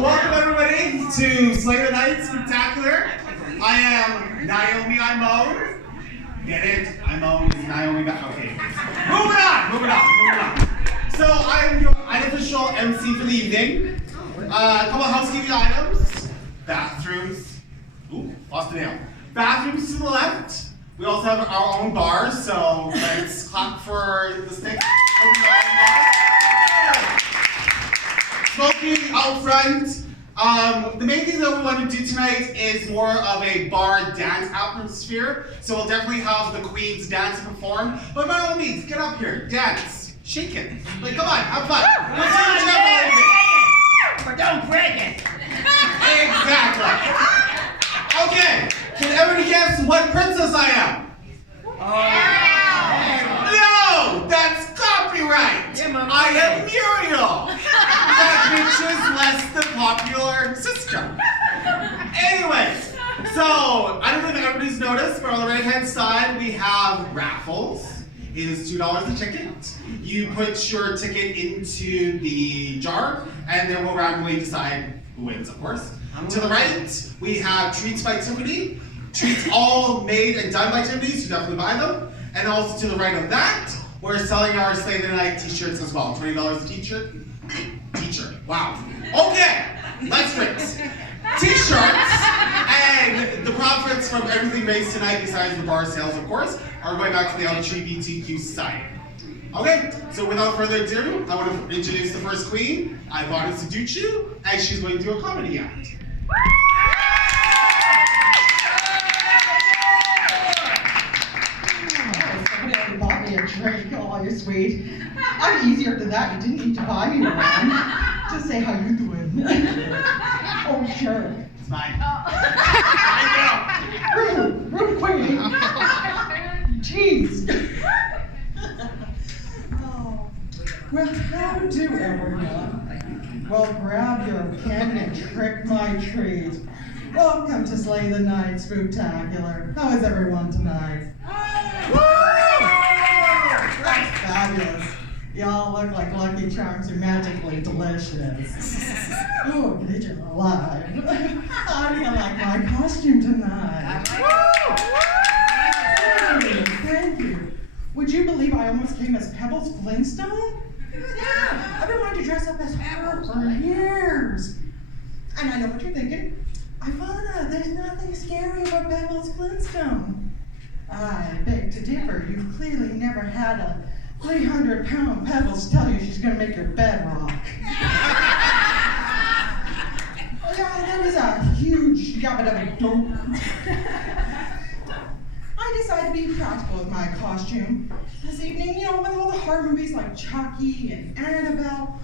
So welcome everybody to Slay the Night Spooktacular. I am Naomi Imoan. Get it? Imoan is Naomi. Okay. Moving on. So I am your unofficial MC for the evening. A couple of housekeeping items. Bathrooms. Ooh, lost a nail. Bathrooms to the left. We also have our own bars, so let's clap for the stick. Smoking out front. The main thing that we want to do tonight is more of a bar dance atmosphere. So we'll definitely have the queens dance and perform. But by all means, get up here, dance, shake it. Like, come on, have fun. But don't break it. Exactly. Okay, can everybody guess what princess I am? No, that's copyright. I am Muriel. That bitch's less than popular sister. Anyways, so I don't know if everybody's noticed, but on the right-hand side we have raffles. It is $2 a ticket. You put your ticket into the jar, and then we'll randomly decide who wins, of course. To the right, we have Treats by Tiffany. Treats all made and done by Tiffany, so definitely buy them. And also to the right of that, we're selling our Slay the Night t-shirts as well. $20 a t-shirt. Wow. Okay, let's drink. T-shirts and the profits from everything raised tonight, besides the bar sales, of course, are going back to the LGBTQ society. Okay, so without further ado, I want to introduce the first queen, Ivanna Seduchu, and she's going to do a comedy act. Somebody had to buy me a drink. Oh, you're sweet. I'm easier than that. You didn't need to buy me one. Just say how you doing. Oh, sure. It's fine. Rude queen. Jeez. Oh. Well, how do everyone? Well, grab your pen and trick my treat. Welcome to Slay the Night Spooktacular. How is everyone tonight? That's fabulous. Y'all look like Lucky Charms are magically delicious. Oh, glad you're alive. How do you like my costume tonight? Thank you. Would you believe I almost came as Pebbles Flintstone? Yeah, I've been wanting to dress up as her for years. And I know what you're thinking. Ivanna, there's nothing scary about Pebbles Flintstone. I beg to differ. You've clearly never had a 300-pound Pebbles tell you she's going to make your bed rock. Yeah, that is a huge yabba-dabba-dope. I decided to be practical with my costume this evening, with all the horror movies like Chucky and Annabelle.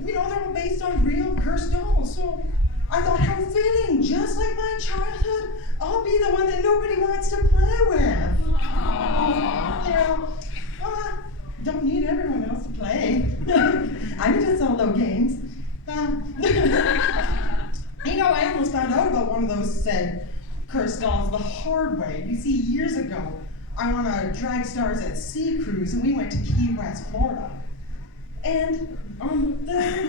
They're all based on real cursed dolls, so I thought how fitting, just like my childhood, I'll be the one that nobody wants to play with. Don't need everyone else to play. I'm into solo games. I almost found out about one of those said cursed dolls the hard way. You see, years ago, I won a Drag Stars at Sea cruise, and we went to Key West, Florida. And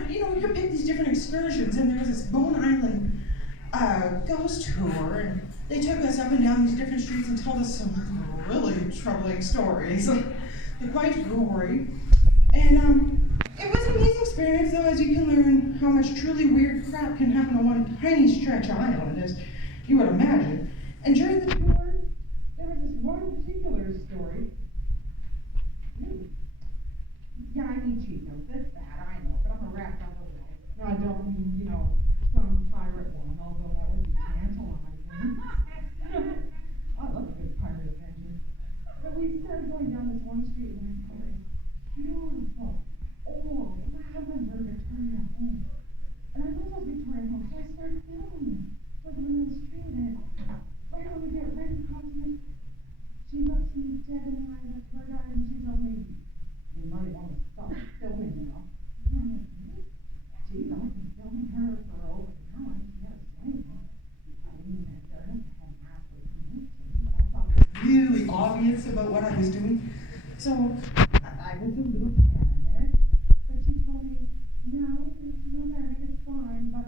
you could pick these different excursions, and there was this Bone Island ghost tour, and they took us up and down these different streets and told us some really troubling stories. They're quite gory. And it was an amazing experience, though, as you can learn how much truly weird crap can happen on one tiny stretch island, as you would imagine. And during the tour, there was this one particular story. Ooh. Yeah, I need cheat notes. That's bad, I know, but I'm a rat on the way. No, I don't mean, some pirate one, although that would be tantalizing. I love a good pirate adventure. But we started going down this one street, and I saw this beautiful, old, lavender Victorian home. And I love those Victorian homes, so I started filming. Looking in the street, and right when we get ready to cross it, she looks me dead in the eye with her eye, and she told me, "You might want to stop filming now." And I'm like, geez, I've been filming her for over an hour. She had a swing on. I didn't even have to halfway convinced me. I thought it was really obvious about what I was doing. So I was a little panicked. But she told me, "No, there's no panic, it's fine, but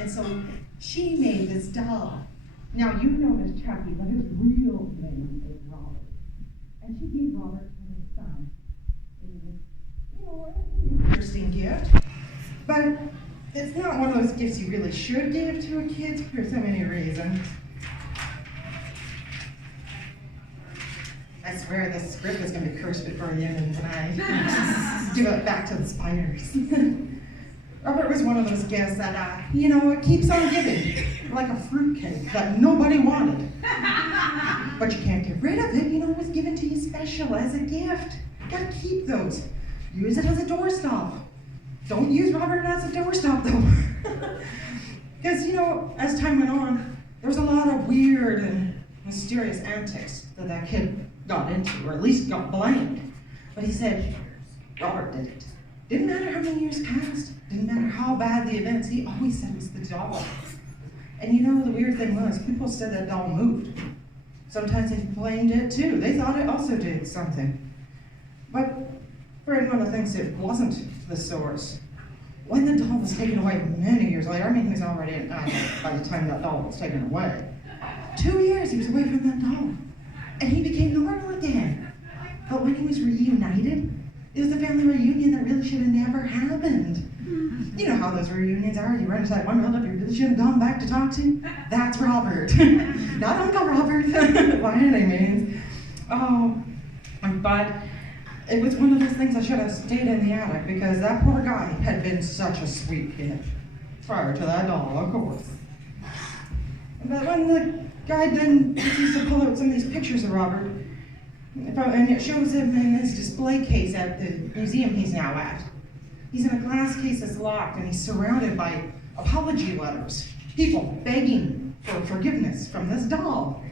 And so she made this doll. Now, you know this Chucky, but his real name is Robert. And she gave Robert to her son. It was, an interesting gift. But it's not one of those gifts you really should give to a kid for so many reasons. I swear this script is going to be cursed before the end of the night. Do it back to the spiders. Robert was one of those gifts that, it keeps on giving, like a fruitcake that nobody wanted. But you can't get rid of it, it was given to you special as a gift. You gotta keep those. Use it as a doorstop. Don't use Robert as a doorstop though. Because, as time went on, there was a lot of weird and mysterious antics that kid got into, or at least got blamed. But he said, Robert did it. Didn't matter how many years passed, didn't matter how bad the events, he always said it was the doll. And the weird thing was, people said that doll moved. Sometimes they blamed it too. They thought it also did something. But for anyone that thinks it wasn't the source, when the doll was taken away many years later, he was already at 9 by the time that doll was taken away. 2 years he was away from that doll. And he became normal again. But when he was reunited, it was a family reunion that really should have never happened. You know how those reunions are. You run into that one relative you really should have gone back to talk to. That's Robert. Not Uncle Robert, by any means. Oh, but it was one of those things I should have stayed in the attic because that poor guy had been such a sweet kid. Prior to that doll, of course. But when the guy then used to pull out some of these pictures of Robert, and it shows him in his display case at the museum he's now at. He's in a glass case that's locked, and he's surrounded by apology letters. People begging for forgiveness from this doll.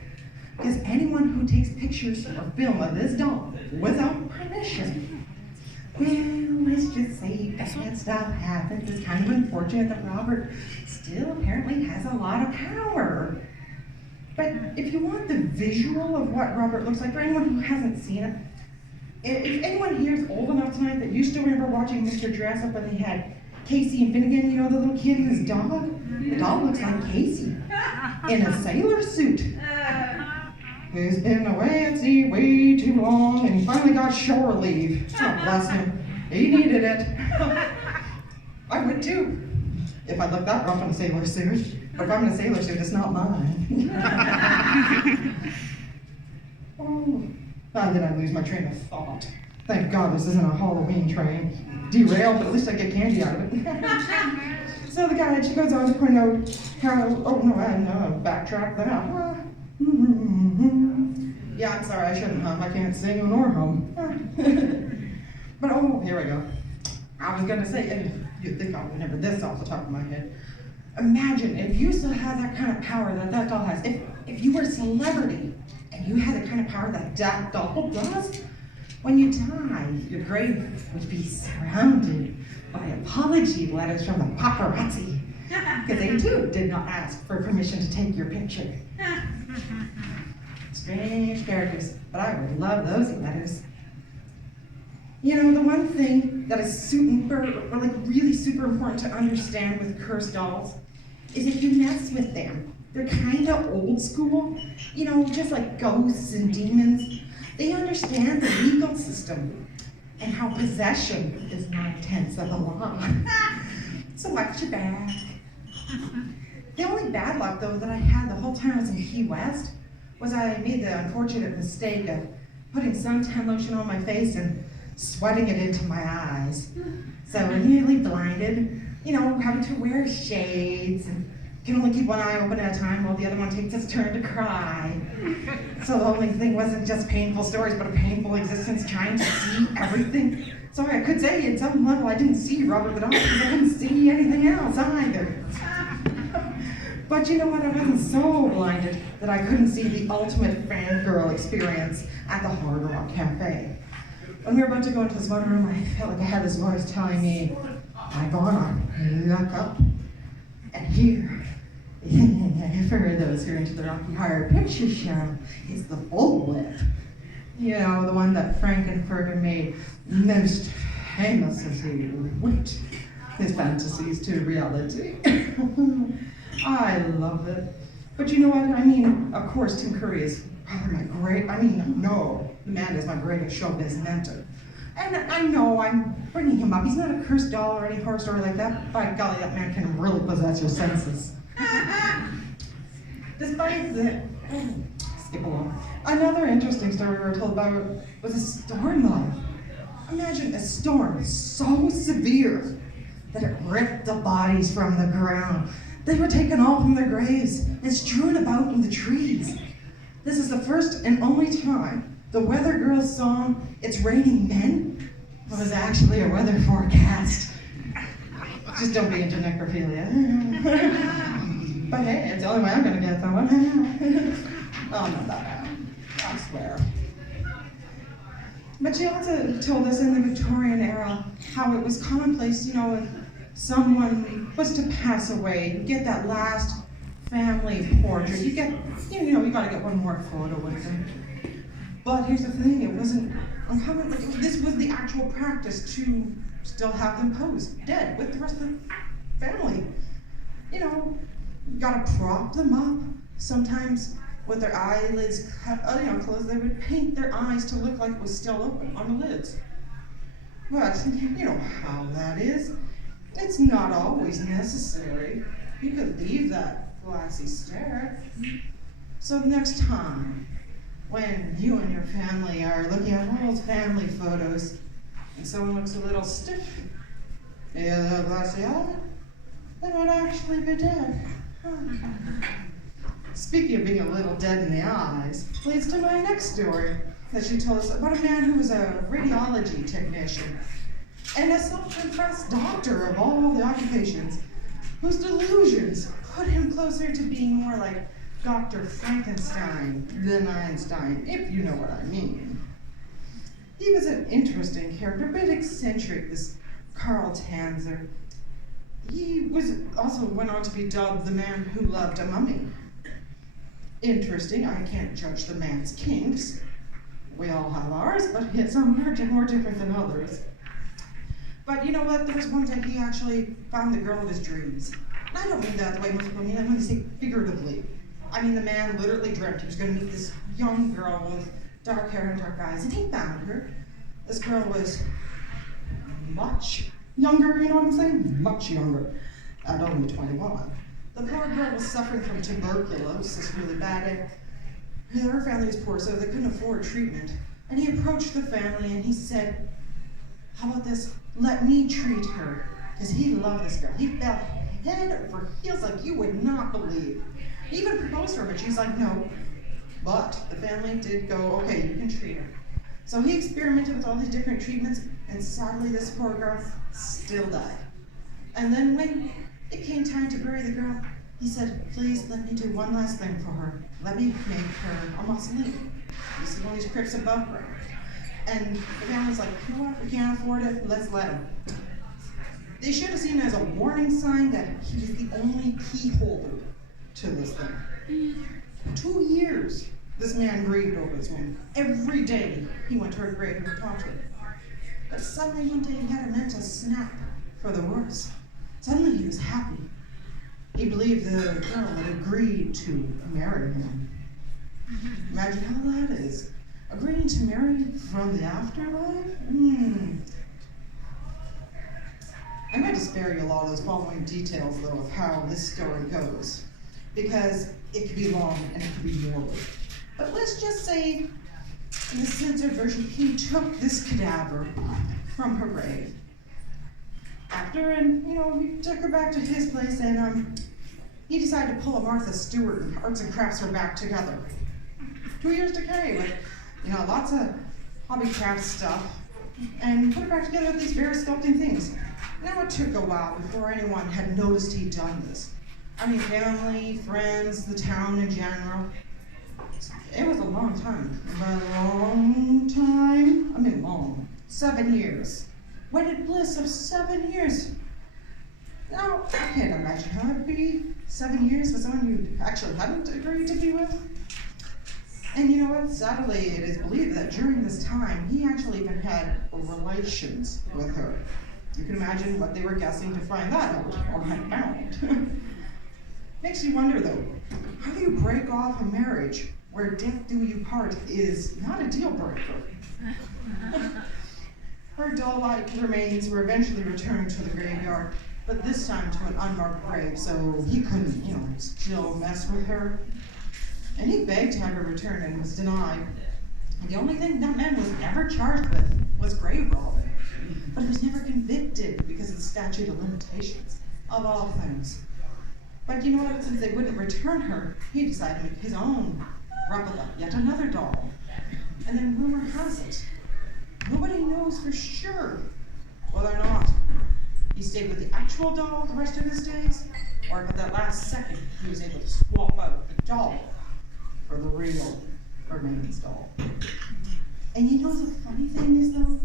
Because anyone who takes pictures or film of this doll without permission, well, let's just say bad stuff happens. It's kind of unfortunate that Robert still apparently has a lot of power. But if you want the visual of what Robert looks like, for anyone who hasn't seen it, if anyone here is old enough tonight that you still remember watching Mr. Dress-Up when they had Casey and Finnegan, the little kid and his dog? The dog looks like Casey in a sailor suit. Who's been away at sea way too long and he finally got shore leave. Oh, bless him. He needed it. I would too, if I looked that rough in a sailor suit. But if I'm in a sailor suit, it's not mine. Oh, then I lose my train of thought. Thank God this isn't a Halloween train. Derailed, but at least I get candy out of it. So the guide, she goes on to point out how, backtrack that. Yeah, I'm sorry, I shouldn't hum. I can't sing nor hum. But here we go. I was gonna say, and you'd think I'll remember this off the top of my head. Imagine if you still had that kind of power that doll has. If you were a celebrity and you had the kind of power that doll does, when you die, your grave would be surrounded by apology letters from the paparazzi. Because they too did not ask for permission to take your picture. Strange characters, but I would love those letters. The one thing that is really super important to understand with cursed dolls is if you mess with them, they're kind of old school, just like ghosts and demons. They understand the legal system and how possession is 9/10 of the law. So watch your back. The only bad luck, though, that I had the whole time I was in Key West was I made the unfortunate mistake of putting suntan lotion on my face and sweating it into my eyes. So nearly blinded, having to wear shades and can only keep one eye open at a time while the other one takes its turn to cry. So the only thing wasn't just painful stories, but a painful existence trying to see everything. So I could say at some level I didn't see Robert the Dog because I didn't see anything else either. But you know what, I wasn't so blinded that I couldn't see the ultimate fangirl experience at the Hard Rock Cafe. When we were about to go into the smoking room, I felt like I had this voice telling me, Ivanna, look up and here. For those who are into the Rocky Horror Picture Show, is the full lip. The one that Frankenfurter made most famous as a witch. his fantasies to reality. I love it. But you know what? I mean, of course, Tim Curry is probably the man is my greatest showbiz mentor. And I know I'm bringing him up. He's not a cursed doll or any horror story like that. By golly, that man can really possess your senses. Despite the... skip along. Another interesting story we were told about was a storm though. Imagine a storm so severe that it ripped the bodies from the ground. They were taken all from their graves and strewn about in the trees. This is the first and only time the Weather Girl's song, It's Raining Men, was actually a weather forecast. Just don't be into necrophilia. But hey, it's the only way I'm gonna get someone. Oh, not that bad. I swear. But she also told us in the Victorian era how it was commonplace, if someone was to pass away, you get that last family portrait. You gotta get one more photo with them. But here's the thing, it wasn't uncommon. This was the actual practice to still have them posed dead with the rest of the family. You gotta prop them up. Sometimes with their eyelids closed, they would paint their eyes to look like it was still open on the lids. But you know how that is. It's not always necessary. You could leave that glassy stare. So next time, when you and your family are looking at old family photos and someone looks a little stiff, a little glassy eye, they might actually be dead. Speaking of being a little dead in the eyes, leads to my next story that she told us about a man who was a radiology technician and a self-professed doctor of all the occupations, whose delusions put him closer to being more like Dr. Frankenstein than Einstein, if you know what I mean. He was an interesting character, a bit eccentric, this Carl Tanzer. He also went on to be dubbed the man who loved a mummy. Interesting, I can't judge the man's kinks. We all have ours, but some are more different than others. But you know what? There was one day he actually found the girl of his dreams. And I don't mean that the way most people mean it, when they say figuratively. I mean, the man literally dreamt he was going to meet this young girl with dark hair and dark eyes, and he found her. This girl was much younger, you know what I'm saying? Much younger, at only 21. The poor girl was suffering from tuberculosis really bad, and her family was poor, so they couldn't afford treatment. And he approached the family and he said, how about this? Let me treat her. Because he loved this girl. He fell head over heels like you would not believe. He even proposed to her, but she's like, no. But the family did go, okay, you can treat her. So he experimented with all these different treatments, and sadly this poor girl still died. And then when it came time to bury the girl, he said, please let me do one last thing for her. Let me make her a mausoleum. This is one of these crypts above her. And the family's like, you know what, we can't afford it, let's let him. They should have seen it as a warning sign that he was the only key holder to this thing. 2 years this man grieved over this woman. Every day he went to her grave and talked to her. But suddenly one day he had a mental snap for the worse. Suddenly he was happy. He believed the girl had agreed to marry him. Imagine how that is. Agreeing to marry from the afterlife? I'm going to spare you a lot of those following details, though, of how this story goes, because it could be long and it could be morbid. But let's just say, in the censored version, he took this cadaver from her grave. He took her back to his place, and he decided to pull a Martha Stewart and arts and crafts her back together. 2 years decay with, lots of hobby craft stuff, and put it back together with these various sculpting things. Now it took a while before anyone had noticed he'd done this. I mean, family, friends, the town in general. It was a long time. Long. 7 years. Wedded bliss of 7 years. Now, I can't imagine how it'd be 7 years with someone you actually hadn't agreed to be with. And you know what? Sadly, it is believed that during this time, he actually even had relations with her. You can imagine what they were guessing to find that out, or had found. Makes you wonder though, how do you break off a marriage where death do you part is not a deal breaker? Her doll-like remains were eventually returned to the graveyard, but this time to an unmarked grave, so he couldn't, still mess with her. And he begged to have her returned and was denied. And the only thing that man was ever charged with was grave robbing, but he was never convicted because of the statute of limitations, of all things. But you know what, since they wouldn't return her, he decided to make his own replica, yet another doll. And then rumor has it, nobody knows for sure whether or not he stayed with the actual doll the rest of his days, or if at that last second he was able to swap out the doll for the real remains doll. And you know the funny thing is though,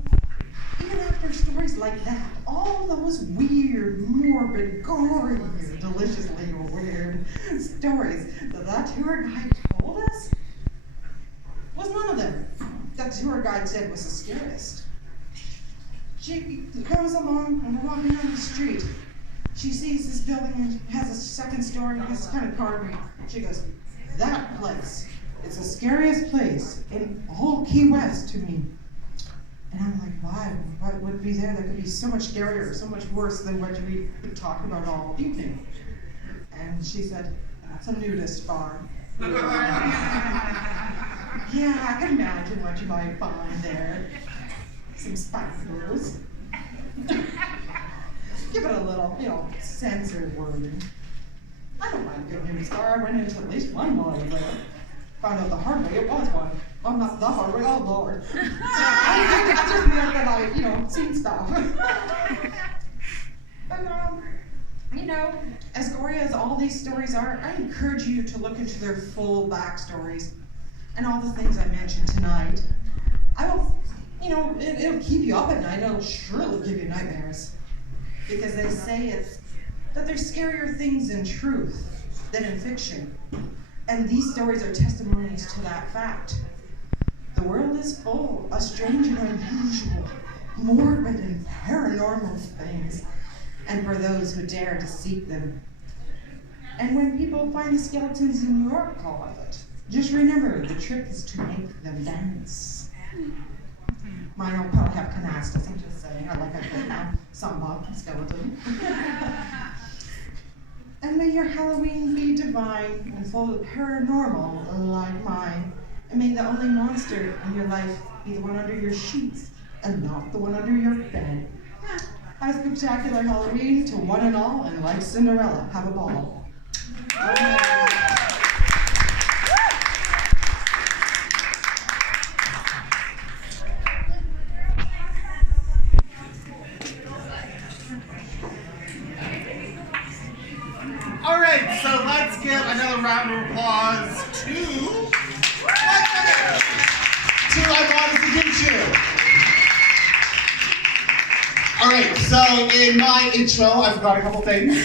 even after stories like that, all those weird, morbid, gory, deliciously weird stories that tour guide told us, was none of them that tour guide said was the scariest. She goes along and we're walking down the street. She sees this building and has a second story and it's kind of carving. She goes, that place is the scariest place in all Key West to me. And I'm like, why? What would be there that could be so much scarier, so much worse than what we talked about all evening? And she said, that's a nudist bar. Yeah, I can imagine what you might find there. Some spectacles. Give it a little, censored wording. I don't mind a good nudist bar. I went into at least one while I was there. Found out the hard way, it was one. Well, not the hard way, oh Lord. I just meant that I, seen stuff. But, as gory as all these stories are, I encourage you to look into their full backstories and all the things I mentioned tonight. I will, it'll keep you up at night, it'll surely give you nightmares. Because they say that there's scarier things in truth than in fiction. And these stories are testimonies to that fact. The world is full of strange and unusual, morbid and paranormal things, and for those who dare to seek them. And when people find the skeletons in New York call it, just remember the trick is to make them dance. Mine will probably have canastas, I'm just saying. I like a good samba skeleton. And may your Halloween be divine and full of paranormal like mine. And may the only monster in your life be the one under your sheets and not the one under your bed. Have a spectacular Halloween to one and all, and like Cinderella, have a ball. All right, so let's give another round of applause to Ivanna Seduchu. All right, so in my intro, I forgot a couple things.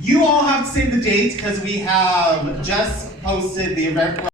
You all have to say the date because we have just posted the event.